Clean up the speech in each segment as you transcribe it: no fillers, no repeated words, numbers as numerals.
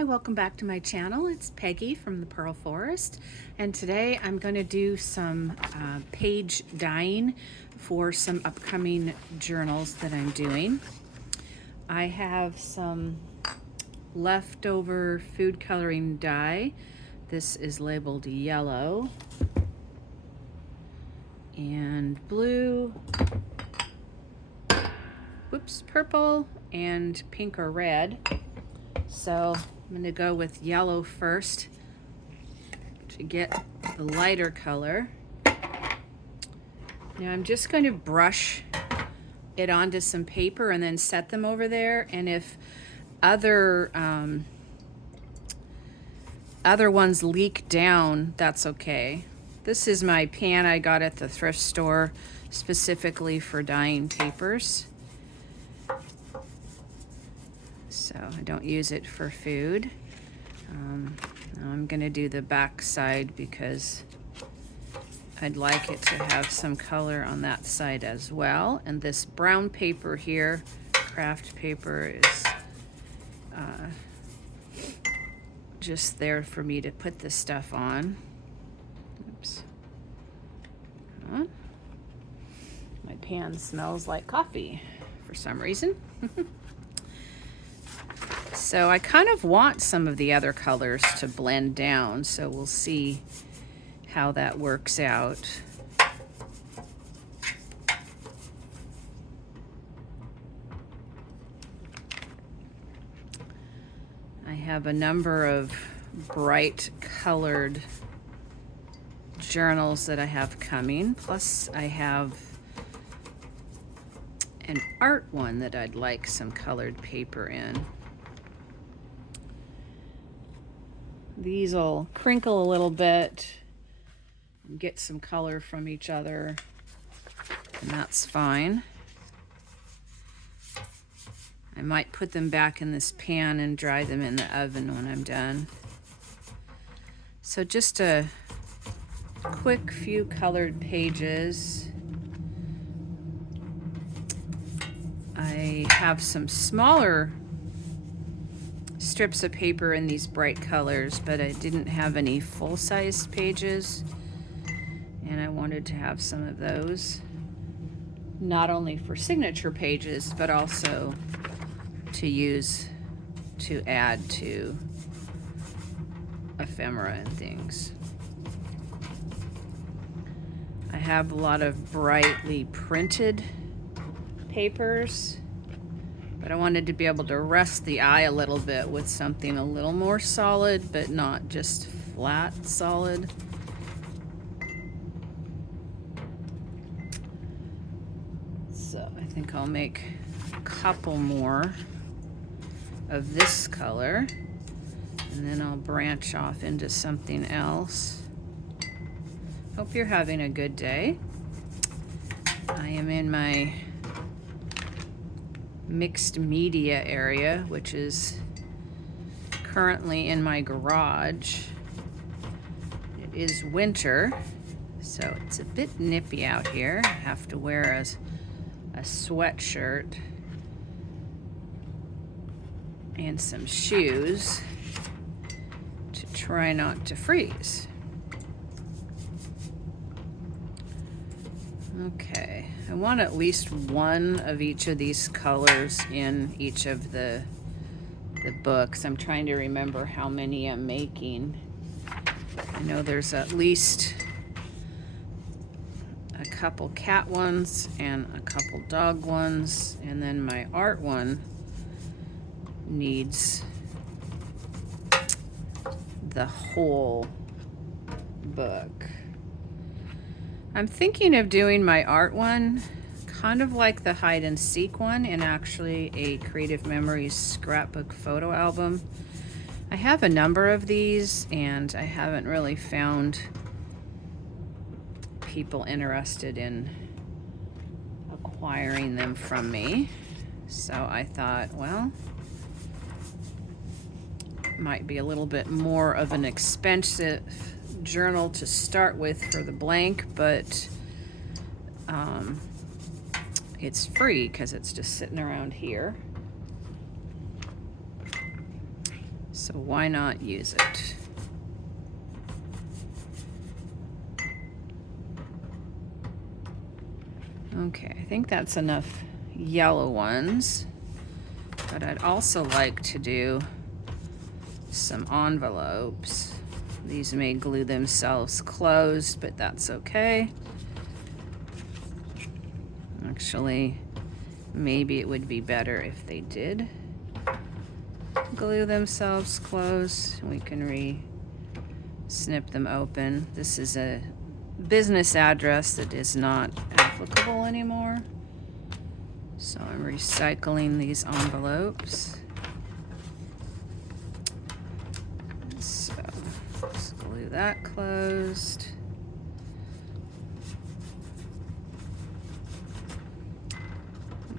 Hi, welcome back to my channel. It's Peggy from the Pearl Forest, and today I'm going to do some page dyeing for some upcoming journals that I'm doing. I have some leftover food coloring dye. This is labeled yellow and blue, purple, and pink or red. So I'm going to go with yellow first to get the lighter color. Now I'm just going to brush it onto some paper and then set them over there. And if other ones leak down, that's okay. This is my pan I got at the thrift store specifically for dyeing papers. So I don't use it for food. Now I'm going to do the back side because I'd like it to have some color on that side as well. And this brown paper here, craft paper, is just there for me to put this stuff on. Oops. My pan smells like coffee for some reason. So I kind of want some of the other colors to blend down, so we'll see how that works out. I have a number of bright colored journals that I have coming, plus I have an art one that I'd like some colored paper in. These will crinkle a little bit and get some color from each other, and that's fine. I might put them back in this pan and dry them in the oven when I'm done. So just a quick few colored pages. I have some smaller strips of paper in these bright colors, but I didn't have any full-sized pages, and I wanted to have some of those, not only for signature pages but also to use to add to ephemera and things. I have a lot of brightly printed papers, but I wanted to be able to rest the eye a little bit with something a little more solid, but not just flat solid. So I think I'll make a couple more of this color, and then I'll branch off into something else. Hope you're having a good day. I am in my mixed media area, which is currently in my garage. It is winter, so it's a bit nippy out here. I have to wear a sweatshirt and some shoes to try not to freeze. Okay, I want at least one of each of these colors in each of the books. I'm trying to remember how many I'm making. I know there's at least a couple cat ones and a couple dog ones, and then my art one needs the whole book. I'm thinking of doing my art one kind of like the hide and seek one, and actually a Creative Memories scrapbook photo album. I have a number of these and I haven't really found people interested in acquiring them from me. So I thought, well, it might be a little bit more of an expensive journal to start with for the blank, but it's free because it's just sitting around here. So why not use it? Okay, I think that's enough yellow ones, but I'd also like to do some envelopes. These may glue themselves closed, but that's okay. Actually, maybe it would be better if they did glue themselves closed. We can snip them open. This is a business address that is not applicable anymore. So I'm recycling these envelopes. So let's glue that closed.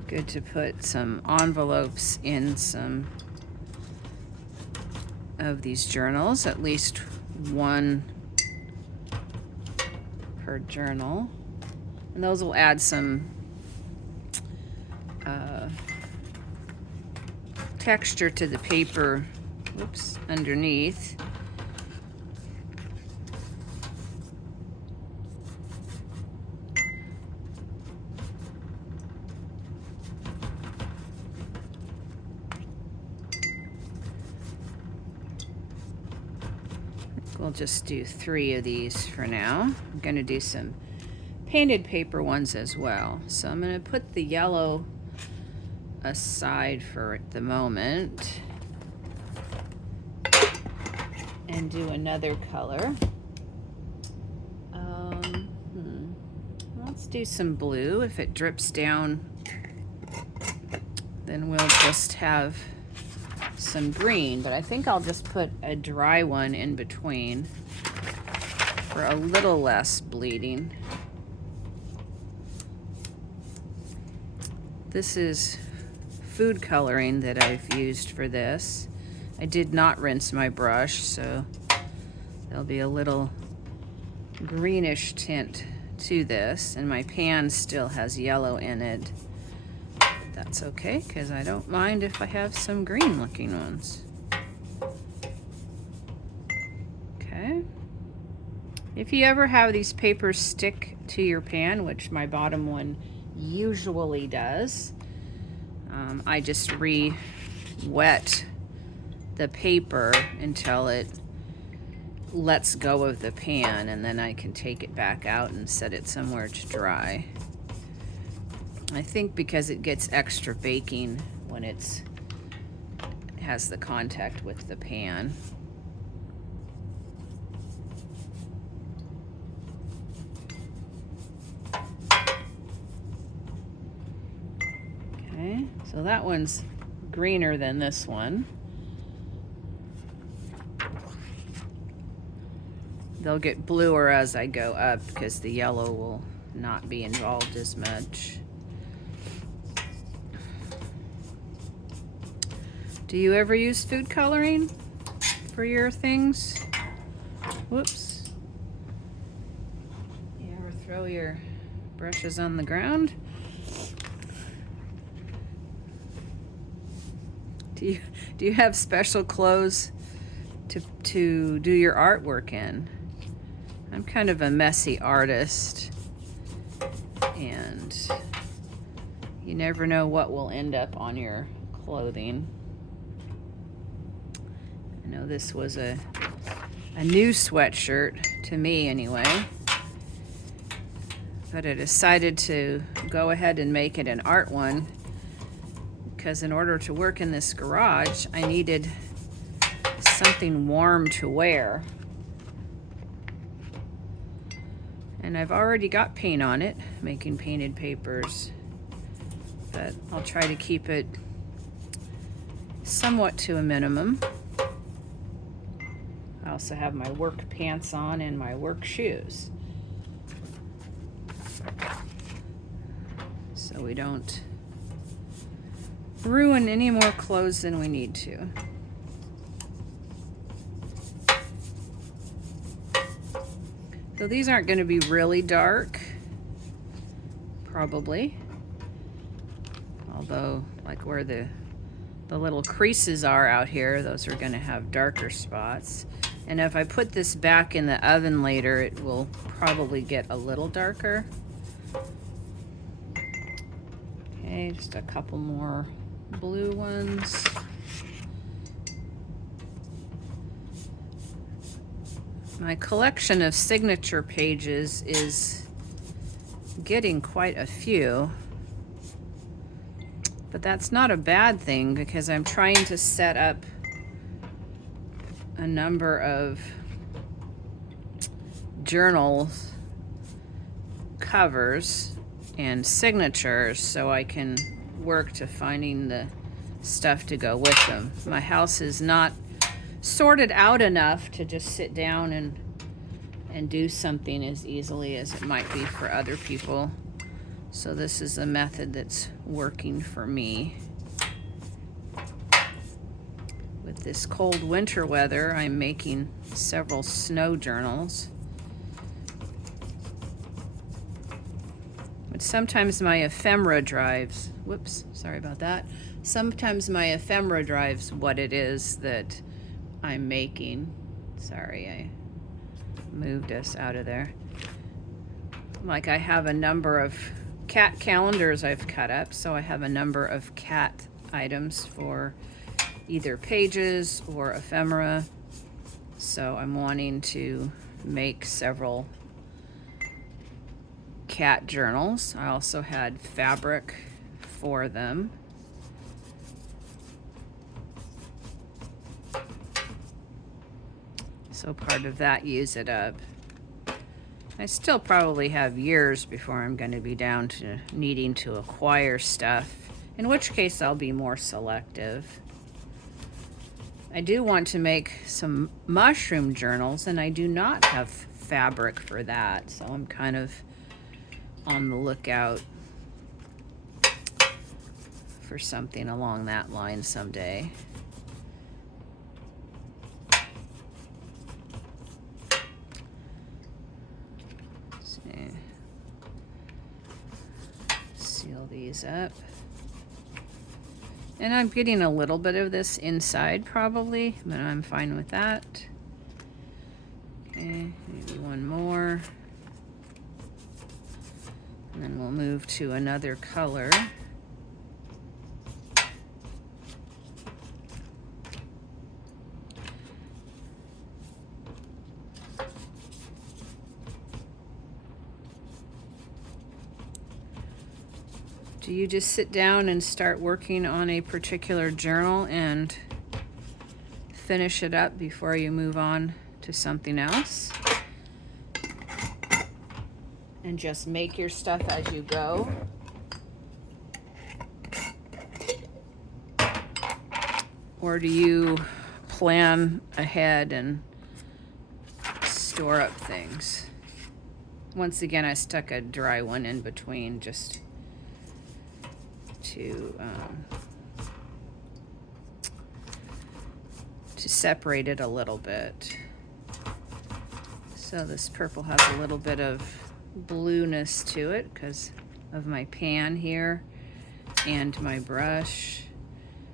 Good to put some envelopes in some of these journals, at least one per journal. And those will add some texture to the paper, underneath. We'll just do 3 of these for now. I'm going to do some painted paper ones as well. So I'm going to put the yellow aside for the moment and do another color. Let's do some blue. If it drips down, then we'll just have some green, but I think I'll just put a dry one in between for a little less bleeding. This is food coloring that I've used for this. I did not rinse my brush, so there'll be a little greenish tint to this, and my pan still has yellow in it. That's okay, because I don't mind if I have some green looking ones. Okay. If you ever have these papers stick to your pan, which my bottom one usually does, I just re-wet the paper until it lets go of the pan, and then I can take it back out and set it somewhere to dry. I think because it gets extra baking when it has the contact with the pan. Okay, so that one's greener than this one. They'll get bluer as I go up because the yellow will not be involved as much. Do you ever use food coloring for your things? Whoops. You ever throw your brushes on the ground? Do you have special clothes to do your artwork in? I'm kind of a messy artist, and you never know what will end up on your clothing. I know this was a new sweatshirt, to me anyway, but I decided to go ahead and make it an art one because in order to work in this garage, I needed something warm to wear. And I've already got paint on it, making painted papers, but I'll try to keep it somewhat to a minimum. I also have my work pants on and my work shoes, so we don't ruin any more clothes than we need to. So these aren't going to be really dark, probably. Although, like where the the little creases are out here, those are going to have darker spots. And if I put this back in the oven later, it will probably get a little darker. Okay, just a couple more blue ones. My collection of signature pages is getting quite a few, but that's not a bad thing because I'm trying to set up a number of journals covers and signatures so I can work to finding the stuff to go with them. My house is not sorted out enough to just sit down and do something as easily as it might be for other people. So this is a method that's working for me. With this cold winter weather, I'm making several snow journals. But sometimes my ephemera drives, whoops, sorry about that. Sometimes my ephemera drives what it is that I'm making. Sorry, I moved us out of there. Like I have a number of cat calendars I've cut up, so I have a number of cat items for either pages or ephemera. So I'm wanting to make several cat journals. I also had fabric for them. So part of that use it up. I still probably have years before I'm going to be down to needing to acquire stuff, in which case I'll be more selective. I do want to make some mushroom journals, and I do not have fabric for that, so I'm kind of on the lookout for something along that line someday. Seal these up. And I'm getting a little bit of this inside probably, but I'm fine with that. Okay, maybe one more. And then we'll move to another color. Do you just sit down and start working on a particular journal and finish it up before you move on to something else? And just make your stuff as you go? Or do you plan ahead and store up things? Once again, I stuck a dry one in between just to separate it a little bit. So this purple has a little bit of blueness to it because of my pan here and my brush.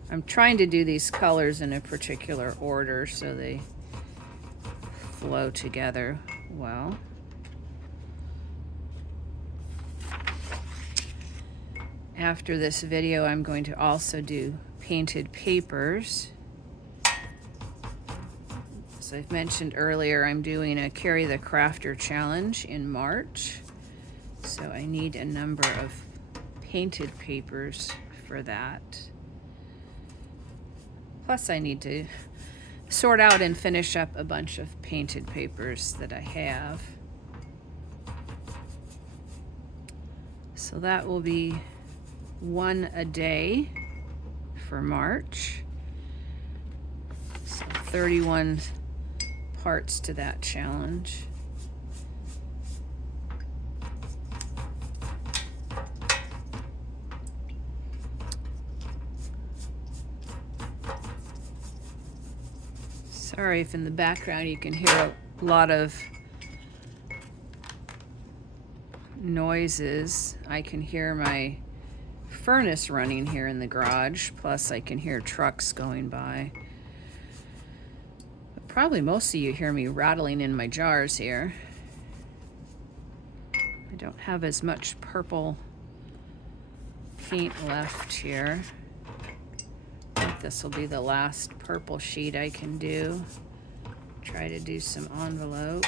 I'm trying to do these colors in a particular order so they flow together well. After this video, I'm going to also do painted papers. As I've mentioned earlier, I'm doing a Carry the Crafter challenge in March. So I need a number of painted papers for that. Plus I need to sort out and finish up a bunch of painted papers that I have. So that will be one a day for March. So 31 parts to that challenge. Sorry if in the background you can hear a lot of noises. I can hear my furnace running here in the garage, plus I can hear trucks going by. But probably most of you hear me rattling in my jars here. I don't have as much purple paint left here. I think this will be the last purple sheet I can do. Try to do some envelope.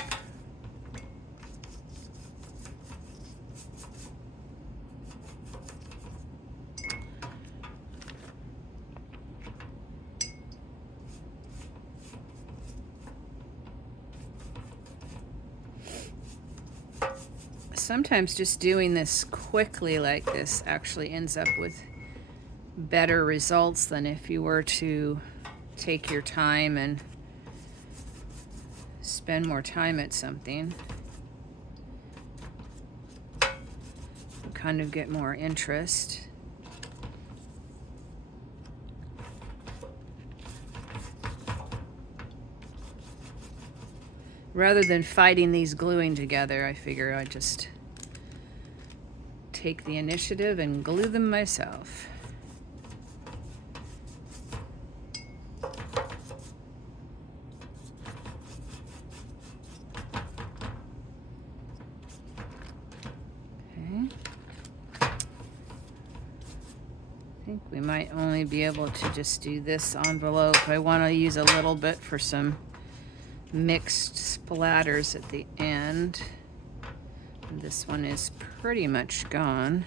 Sometimes just doing this quickly like this actually ends up with better results than if you were to take your time and spend more time at something. You kind of get more interest. Rather than fighting these gluing together, I figure I'd just take the initiative and glue them myself. Okay. I think we might only be able to just do this envelope. I want to use a little bit for some mixed splatters at the end. This one is pretty much gone,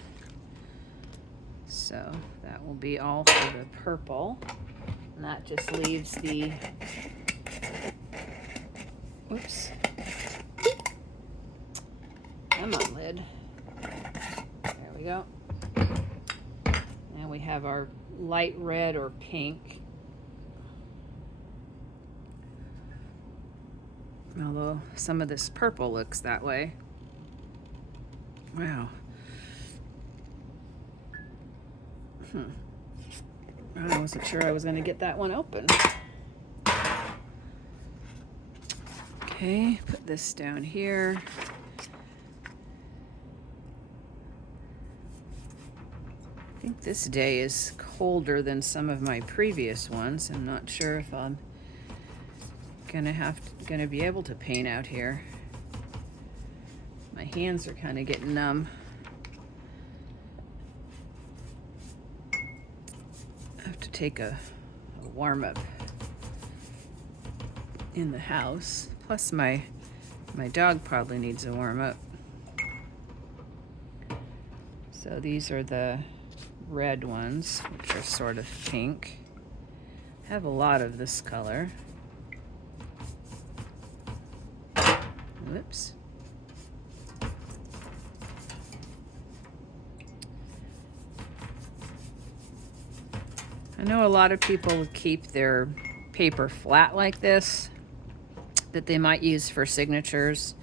so that will be all for the purple, and that just leaves the, oops, come on lid, there we go, and we have our light red or pink, although some of this purple looks that way. Wow. I wasn't sure I was going to get that one open. Okay, put this down here. I think this day is colder than some of my previous ones. I'm not sure if I'm gonna be able to paint out here. My hands are kind of getting numb. I have to take a warm-up in the house. Plus my dog probably needs a warm-up. So these are the red ones, which are sort of pink. I have a lot of this color. Whoops. I know a lot of people keep their paper flat like this that they might use for signatures,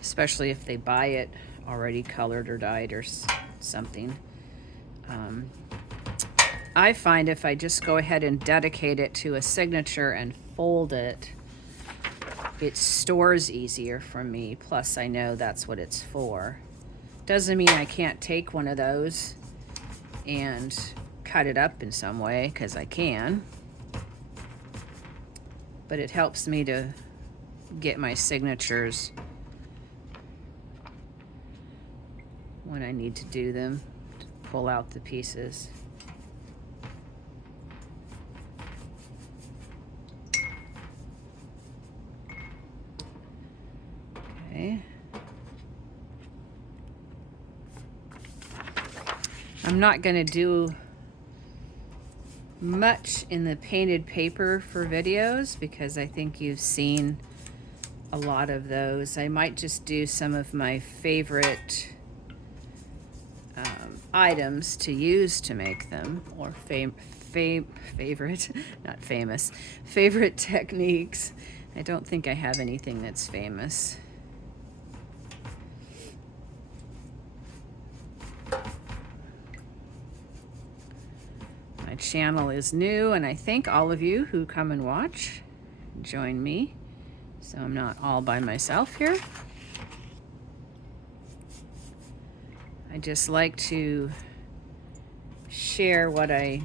especially if they buy it already colored or dyed or something. I find if I just go ahead and dedicate it to a signature and fold it, it stores easier for me. Plus I know that's what it's for. Doesn't mean I can't take one of those and cut it up in some way, because I can, but it helps me to get my signatures when I need to do them, to pull out the pieces. Okay. I'm not going to do much in the painted paper for videos because I think you've seen a lot of those. I might just do some of my favorite items to use to make them, or favorite, not famous, favorite techniques. I don't think I have anything that's famous. My channel is new, and I thank all of you who come and watch, join me, so I'm not all by myself here. I just like to share what I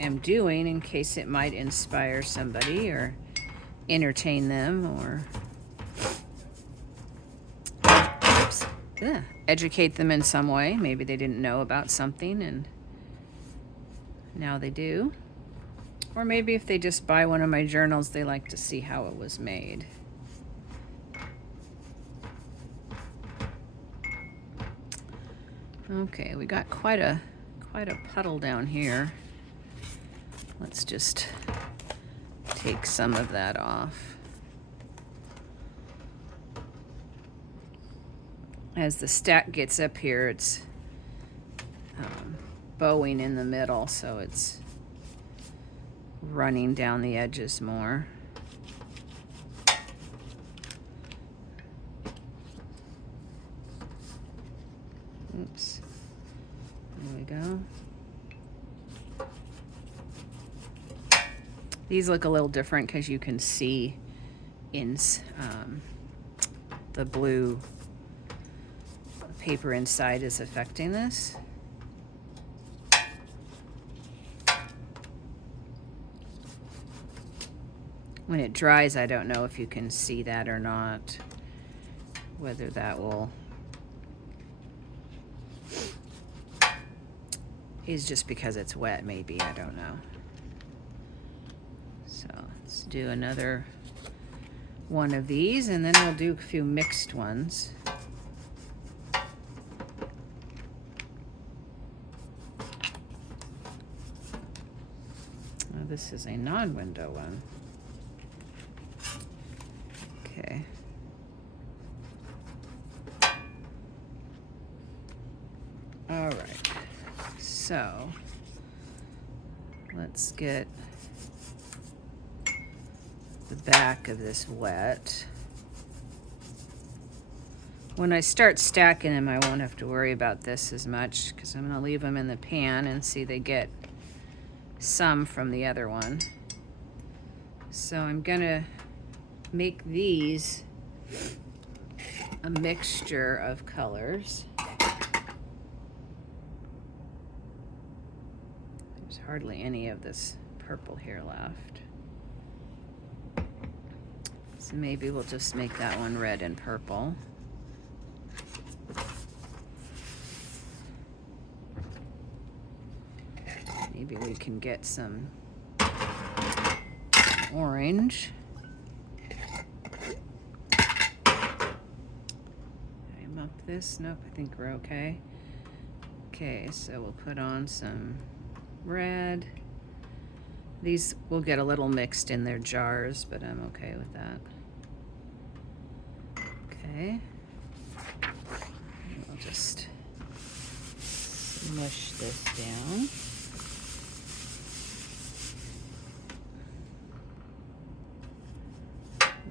am doing in case it might inspire somebody or entertain them or educate them in some way. Maybe they didn't know about something and now they do. Or maybe if they just buy one of my journals, they like to see how it was made. Okay, we got quite a puddle down here. Let's just take some of that off. As the stack gets up here, it's bowing in the middle, so it's running down the edges more. Oops. There we go. These look a little different because you can see in the blue paper inside is affecting this. When it dries, I don't know if you can see that or not, whether that will is just because it's wet, maybe, I don't know. So let's do another one of these and then we'll do a few mixed ones. Now, this is a non-window one. Okay. All right. So let's get the back of this wet. When I start stacking them, I won't have to worry about this as much because I'm going to leave them in the pan and see they get some from the other one. So I'm going to make these a mixture of colors. There's hardly any of this purple here left. So maybe we'll just make that one red and purple. Maybe we can get some orange. I'm up this. Nope, I think we're okay. Okay, so we'll put on some red. These will get a little mixed in their jars, but I'm okay with that. Okay. I'll just smush this down.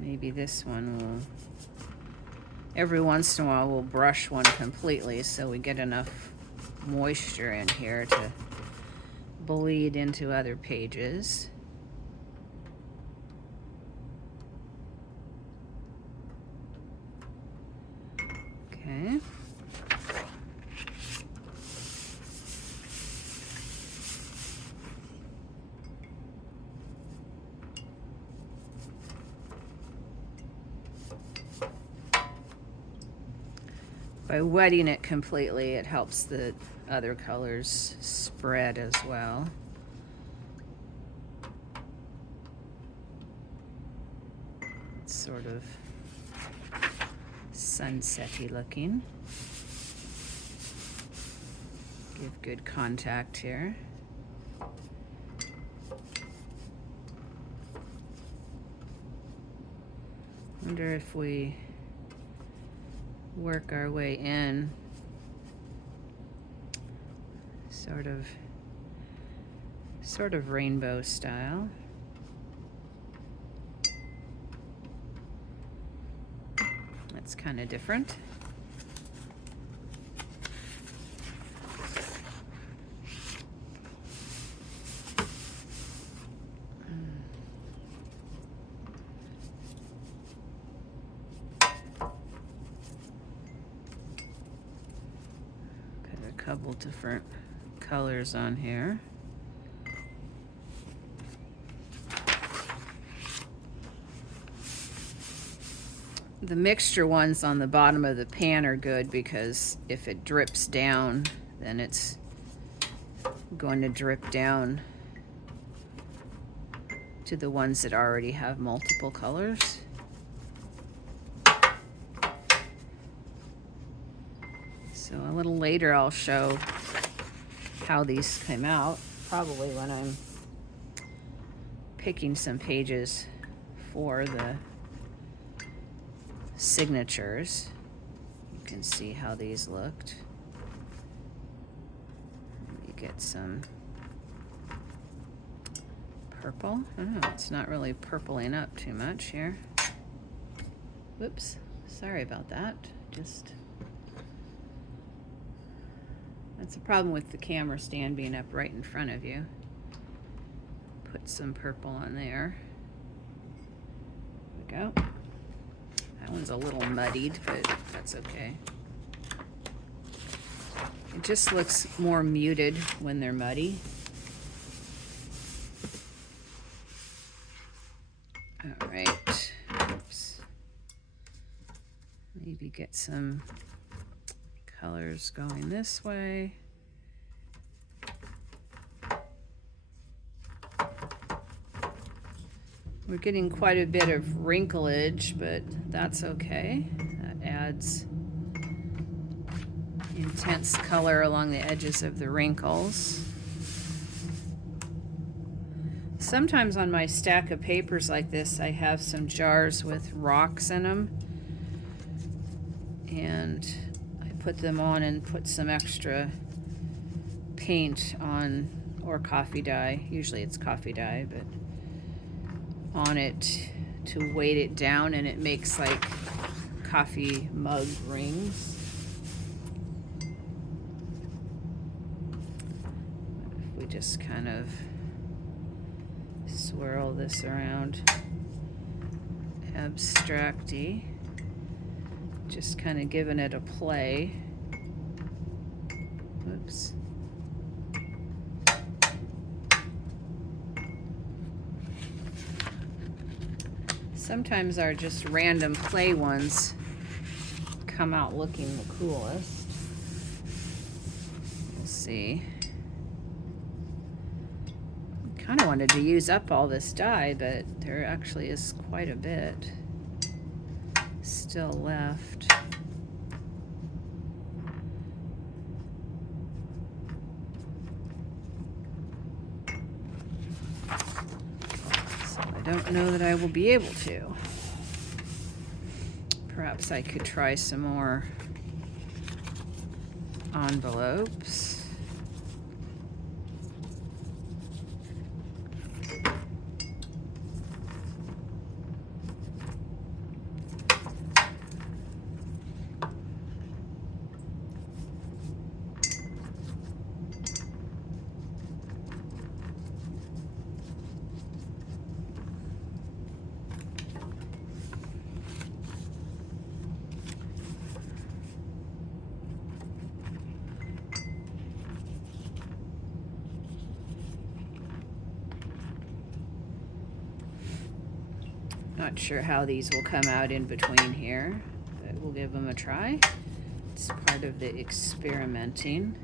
Maybe this one will, every once in a while we'll brush one completely so we get enough moisture in here to bleed into other pages. Okay. By wetting it completely, it helps the other colors spread as well. It's sort of sunset-y looking. Give good contact here. Wonder if we work our way in sort of rainbow style. That's kind of different. Couple different colors on here. The mixture ones on the bottom of the pan are good because if it drips down, then it's going to drip down to the ones that already have multiple colors. So a little later I'll show how these came out, probably when I'm picking some pages for the signatures. You can see how these looked. Let me get some purple. Oh, it's not really purpling up too much here. Whoops, sorry about that. That's a problem with the camera stand being up right in front of you. Put some purple on there. There we go. That one's a little muddied, but that's okay. It just looks more muted when they're muddy. All right. Oops. Maybe get some colors going this way. We're getting quite a bit of wrinklage, but that's okay. That adds intense color along the edges of the wrinkles. Sometimes on my stack of papers like this, I have some jars with rocks in them, and I put them on and put some extra paint on, or coffee dye. Usually it's coffee dye, but on it to weight it down, and it makes like coffee mug rings. If we just kind of swirl this around abstracty, just kind of giving it a play. Oops. Sometimes our just random play ones come out looking the coolest. We'll see. Kind of wanted to use up all this dye, but there actually is quite a bit still left. I don't know that I will be able to. Perhaps I could try some more envelopes. Not sure how these will come out in between here, but we'll give them a try. It's part of the experimenting.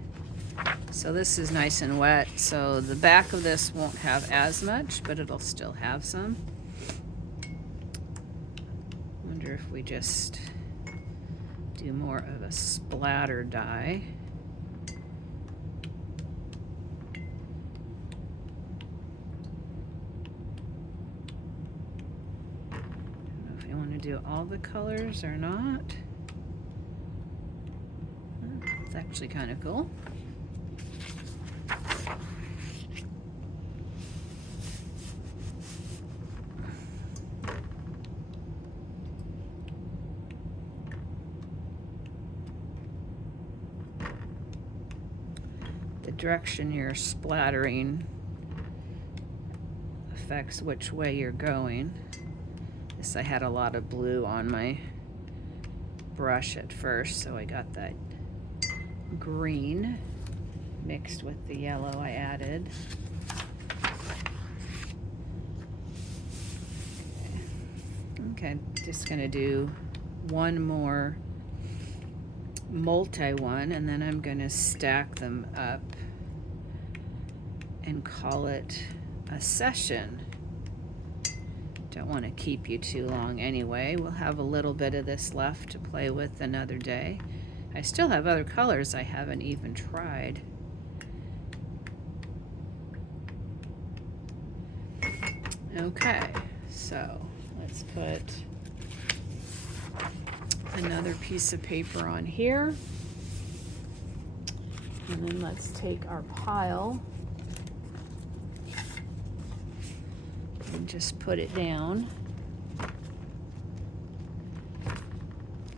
So this is nice and wet, so the back of this won't have as much, but it'll still have some. Wonder if we just do more of a splatter dye. Do all the colors or not. It's actually kind of cool. The direction you're splattering affects which way you're going. I had a lot of blue on my brush at first, so I got that green mixed with the yellow I added. Okay, just gonna do one more multi one, and then I'm gonna stack them up and call it a session. Don't want to keep you too long anyway. We'll have a little bit of this left to play with another day. I still have other colors I haven't even tried. Okay, so let's put another piece of paper on here. And then let's take our pile and just put it down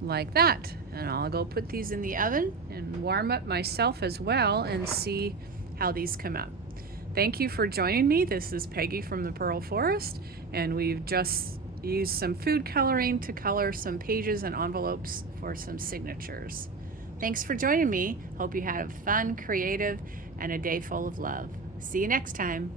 like that. And I'll go put these in the oven and warm up myself as well and see how these come out. Thank you for joining me. This is Peggy from the Pearl Forest, and we've just used some food coloring to color some pages and envelopes for some signatures. Thanks for joining me. Hope you had a fun, creative, and a day full of love. See you next time.